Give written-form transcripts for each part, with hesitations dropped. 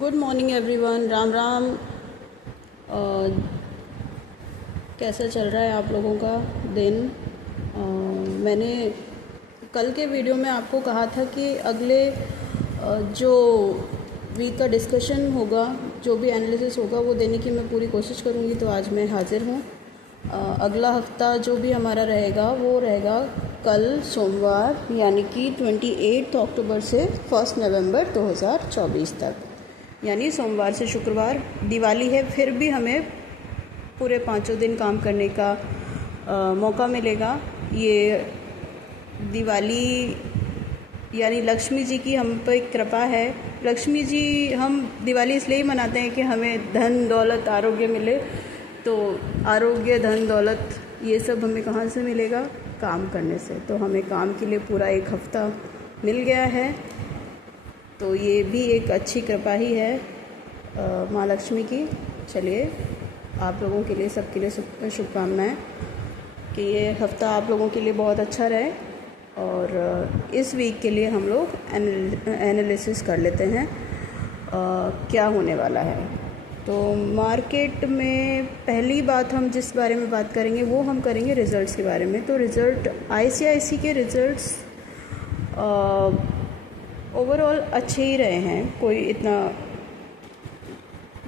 Good morning everyone. Ram Ram. कैसा चल रहा है आप लोगों का दिन? मैंने कल के वीडियो में आपको कहा था कि अगले जो वीक का डिस्कशन होगा, जो भी एनालिसिस होगा वो देने की मैं पूरी कोशिश करूँगी। तो आज मैं हाज़िर हूँ। अगला हफ्ता जो भी हमारा रहेगा वो रहेगा कल सोमवार, यानी कि 28 अक्टूबर से 1 नवंबर 2024 तक, यानी सोमवार से शुक्रवार। दिवाली है, फिर भी हमें पूरे 5 दिन काम करने का मौका मिलेगा। ये दिवाली यानी लक्ष्मी जी की हम पर कृपा है। लक्ष्मी जी, हम दिवाली इसलिए ही मनाते हैं कि हमें धन दौलत आरोग्य मिले। तो आरोग्य, धन दौलत, ये सब हमें कहाँ से मिलेगा? काम करने से। तो हमें काम के लिए पूरा 1 हफ्ता मिल गया है। तो ये भी एक अच्छी कृपा ही है माँ लक्ष्मी की। चलिए, आप लोगों के लिए, सबके लिए शुभकामनाएँ कि ये हफ्ता आप लोगों के लिए बहुत अच्छा रहे। और इस वीक के लिए हम लोग एनालिसिस कर लेते हैं क्या होने वाला है। तो मार्केट में पहली बात हम जिस बारे में बात करेंगे वो हम करेंगे रिज़ल्ट्स के बारे में। तो रिज़ल्ट, आईसीआईसी के रिज़ल्ट्स ओवरऑल अच्छे ही रहे हैं, कोई इतना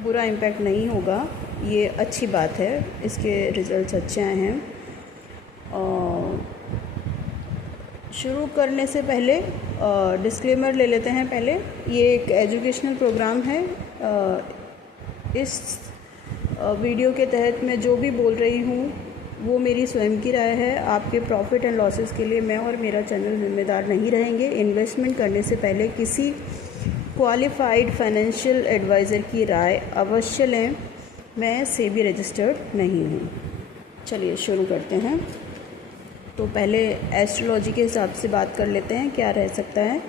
बुरा इम्पैक्ट नहीं होगा। ये अच्छी बात है, इसके रिज़ल्ट्स अच्छे आए हैं। शुरू करने से पहले डिस्क्लेमर ले लेते हैं। पहले, ये एक एजुकेशनल प्रोग्राम है। इस वीडियो के तहत मैं जो भी बोल रही हूँ वो मेरी स्वयं की राय है। आपके प्रॉफिट एंड लॉसेस के लिए मैं और मेरा चैनल जिम्मेदार नहीं रहेंगे। इन्वेस्टमेंट करने से पहले किसी क्वालिफाइड फाइनेंशियल एडवाइज़र की राय अवश्य लें। मैं सेबी रजिस्टर्ड नहीं हूँ। चलिए शुरू करते हैं। तो पहले एस्ट्रोलॉजी के हिसाब से बात कर लेते हैं क्या रह सकता है।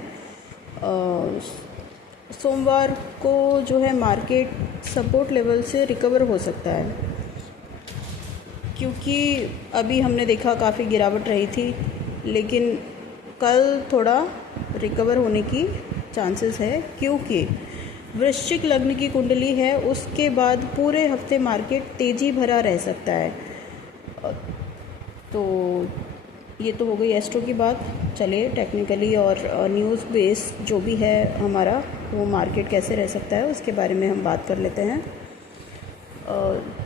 सोमवार को जो है मार्केट सपोर्ट लेवल से रिकवर हो सकता है, क्योंकि अभी हमने देखा काफ़ी गिरावट रही थी, लेकिन कल थोड़ा रिकवर होने की चांसेस है, क्योंकि वृश्चिक लग्न की कुंडली है। उसके बाद पूरे हफ्ते मार्केट तेज़ी भरा रह सकता है। तो ये तो हो गई एस्ट्रो की बात। चलिए टेक्निकली और न्यूज़ बेस जो भी है हमारा, वो मार्केट कैसे रह सकता है उसके बारे में हम बात कर लेते हैं।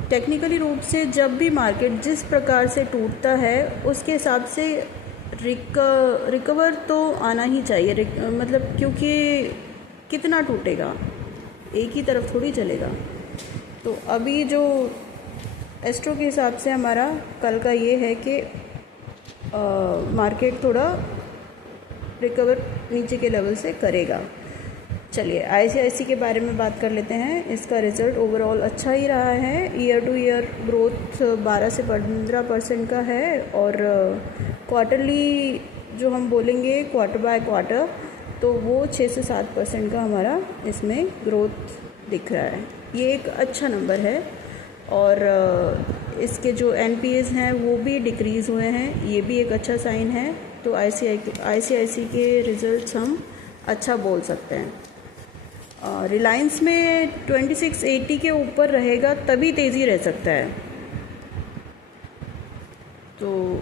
टेक्निकली रूप से जब भी मार्केट जिस प्रकार से टूटता है उसके हिसाब से रिकवर तो आना ही चाहिए। मतलब क्योंकि कितना टूटेगा, एक ही तरफ थोड़ी चलेगा। तो अभी जो एस्ट्रो के हिसाब से हमारा कल का ये है कि मार्केट थोड़ा रिकवर नीचे के लेवल से करेगा। चलिए आईसीआईसी के बारे में बात कर लेते हैं। इसका रिज़ल्ट ओवरऑल अच्छा ही रहा है। ईयर टू ईयर ग्रोथ 12 से 15% का है, और क्वार्टरली जो हम बोलेंगे क्वार्टर बाय क्वार्टर, तो वो 6 से 7% का हमारा इसमें ग्रोथ दिख रहा है। ये एक अच्छा नंबर है। और इसके जो एनपीएस हैं वो भी डिक्रीज़ हुए हैं, ये भी एक अच्छा साइन है। तो आईसीआईसी के रिज़ल्ट्स हम अच्छा बोल सकते हैं। रिलायंस में 2680 के ऊपर रहेगा तभी तेज़ी रह सकता है। तो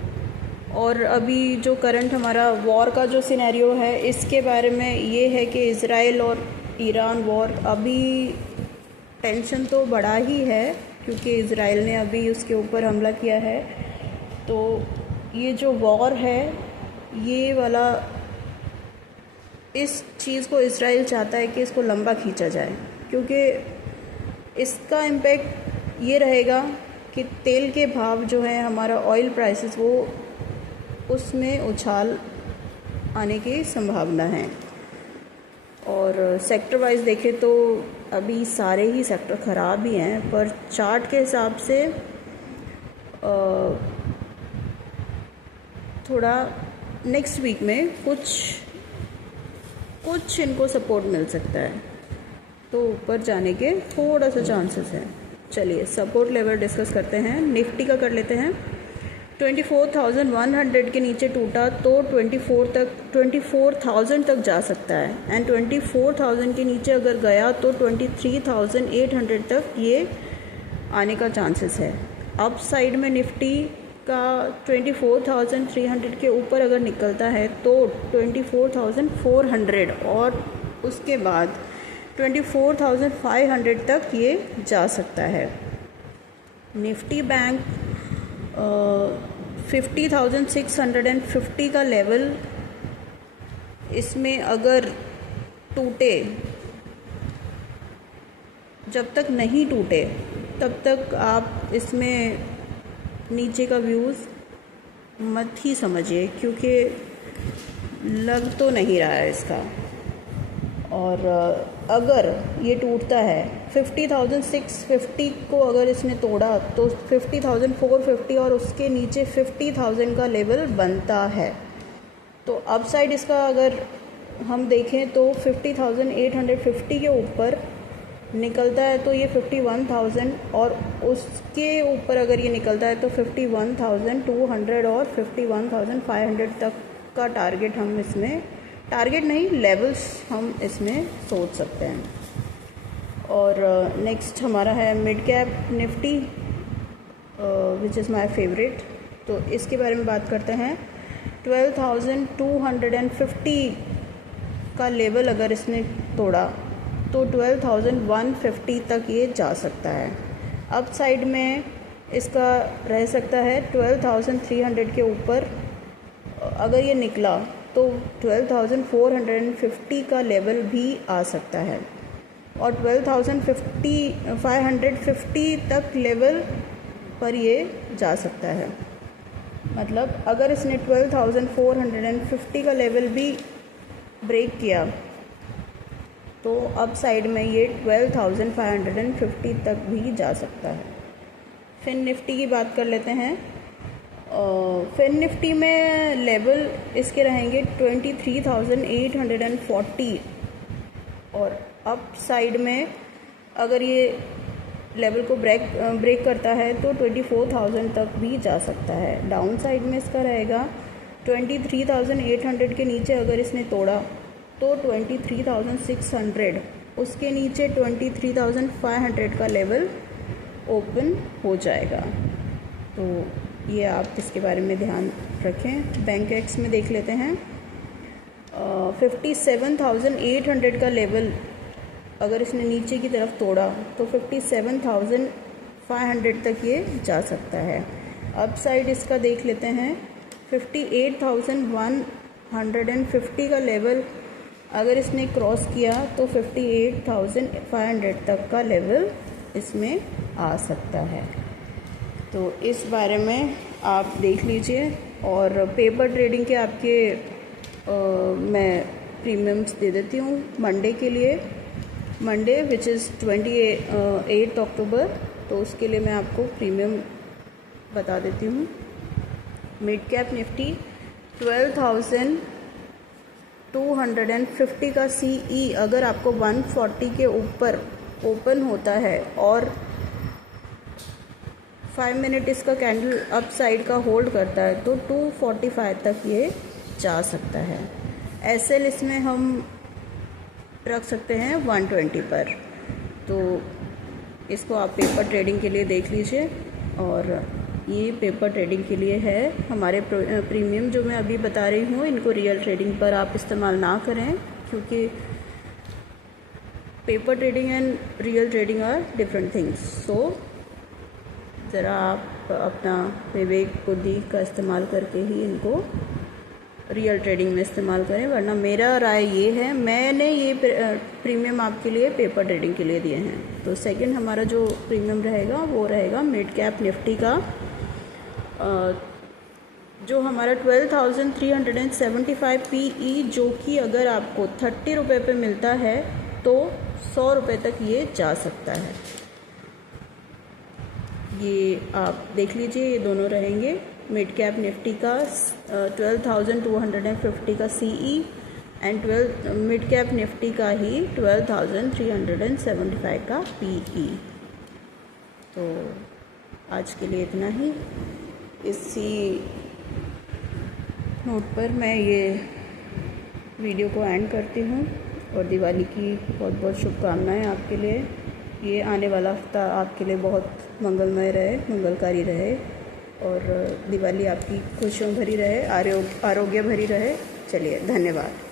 और अभी जो करंट हमारा वॉर का जो सिनेरियो है, इसके बारे में ये है कि इज़राइल और ईरान वॉर, अभी टेंशन तो बढ़ा ही है, क्योंकि इज़राइल ने अभी उसके ऊपर हमला किया है। तो ये जो वॉर है, ये वाला, इस चीज़ को इज़राइल चाहता है कि इसको लंबा खींचा जाए, क्योंकि इसका इम्पैक्ट ये रहेगा कि तेल के भाव जो है, हमारा ऑयल प्राइसेस, वो उसमें उछाल आने की संभावना है। और सेक्टर वाइज देखें तो अभी सारे ही सेक्टर ख़राब ही हैं, पर चार्ट के हिसाब से थोड़ा नेक्स्ट वीक में कुछ इनको सपोर्ट मिल सकता है, तो ऊपर जाने के थोड़ा सा चांसेस हैं। चलिए सपोर्ट लेवल डिस्कस करते हैं। निफ्टी का कर लेते हैं। 24,100 के नीचे टूटा तो 24,000 तक जा सकता है, एंड 24,000 के नीचे अगर गया तो 23,800 तक ये आने का चांसेस है। अप साइड में निफ्टी का 24,300 के ऊपर अगर निकलता है तो 24,400 और उसके बाद 24,500 तक ये जा सकता है। निफ्टी बैंक 50,650 का लेवल इसमें अगर टूटे, जब तक नहीं टूटे तब तक आप इसमें नीचे का व्यूज़ मत ही समझिए, क्योंकि लग तो नहीं रहा है इसका। और अगर ये टूटता है 50,650 को अगर इसने तोड़ा तो 50,450 और उसके नीचे 50,000 का लेवल बनता है। तो अपसाइड इसका अगर हम देखें तो 50,850 के ऊपर निकलता है तो ये 51,000, और उसके ऊपर अगर ये निकलता है तो 51,200 और 51,500 तक का टारगेट हम इसमें, टारगेट नहीं लेवल्स हम इसमें सोच सकते हैं। और नेक्स्ट हमारा है mid cap Nifty, which is my favourite. तो इसके बारे में बात करते हैं। 12,250 का लेवल अगर इसने तोड़ा तो 12,150 तक ये जा सकता है। अप साइड में इसका रह सकता है 12,300 के ऊपर अगर ये निकला तो 12,450 का लेवल भी आ सकता है, और 12,550 तक लेवल पर ये जा सकता है। मतलब अगर इसने 12,450 का लेवल भी ब्रेक किया तो अप साइड में ये 12,550 तक भी जा सकता है। फिन निफ्टी की बात कर लेते हैं। फिन निफ्टी में लेवल इसके रहेंगे 23,840, और अप साइड में अगर ये लेवल को ब्रेक करता है तो 24,000 तक भी जा सकता है। डाउन साइड में इसका रहेगा 23,800 के नीचे अगर इसने तोड़ा तो 23,600, उसके नीचे 23,500 का लेवल ओपन हो जाएगा। तो ये आप इसके बारे में ध्यान रखें। बैंक एक्स में देख लेते हैं। 57,800 का लेवल अगर इसने नीचे की तरफ तोड़ा तो 57,500 तक ये जा सकता है। अप साइड इसका देख लेते हैं। 58,150 का लेवल अगर इसने क्रॉस किया तो 58,500 तक का लेवल इसमें आ सकता है। तो इस बारे में आप देख लीजिए। और पेपर ट्रेडिंग के आपके मैं प्रीमियम्स दे देती हूँ मंडे के लिए, मंडे विच इज़ 28 अक्टूबर। तो उसके लिए मैं आपको प्रीमियम बता देती हूँ। मिड कैप निफ्टी 12,250 का CE अगर आपको 140 के ऊपर ओपन होता है और 5 मिनट इसका कैंडल अप साइड का होल्ड करता है तो 245 तक ये जा सकता है। SL इसमें हम रख सकते हैं 120 पर। तो इसको आप पेपर ट्रेडिंग के लिए देख लीजिए। और ये पेपर ट्रेडिंग के लिए है। हमारे प्रीमियम जो मैं अभी बता रही हूँ इनको रियल ट्रेडिंग पर आप इस्तेमाल ना करें, क्योंकि paper trading and real trading are different things. So ज़रा आप अपना विवेक बुद्धि का इस्तेमाल करके ही इनको रियल ट्रेडिंग में इस्तेमाल करें, वरना मेरा राय ये है, मैंने ये प्रीमियम आपके लिए पेपर ट्रेडिंग के लिए दिए हैं। तो सेकंड हमारा जो प्रीमियम रहेगा वो रहेगा मिड कैप निफ्टी का, जो हमारा 12,375 PE, जो कि अगर आपको 30 रुपये पे मिलता है तो 100 रुपये तक ये जा सकता है। ये आप देख लीजिए, ये दोनों रहेंगे। मिड कैप निफ्टी का 12,250 का CE and mid cap Nifty का ही 12,375 का PE। तो आज के लिए इतना ही। इसी नोट पर मैं ये वीडियो को एंड करती हूँ और दिवाली की बहुत बहुत शुभकामनाएं आपके लिए। ये आने वाला हफ्ता आपके लिए बहुत मंगलमय रहे, मंगलकारी रहे और दिवाली आपकी खुशियों भरी रहे, आरोग्य भरी रहे। चलिए, धन्यवाद।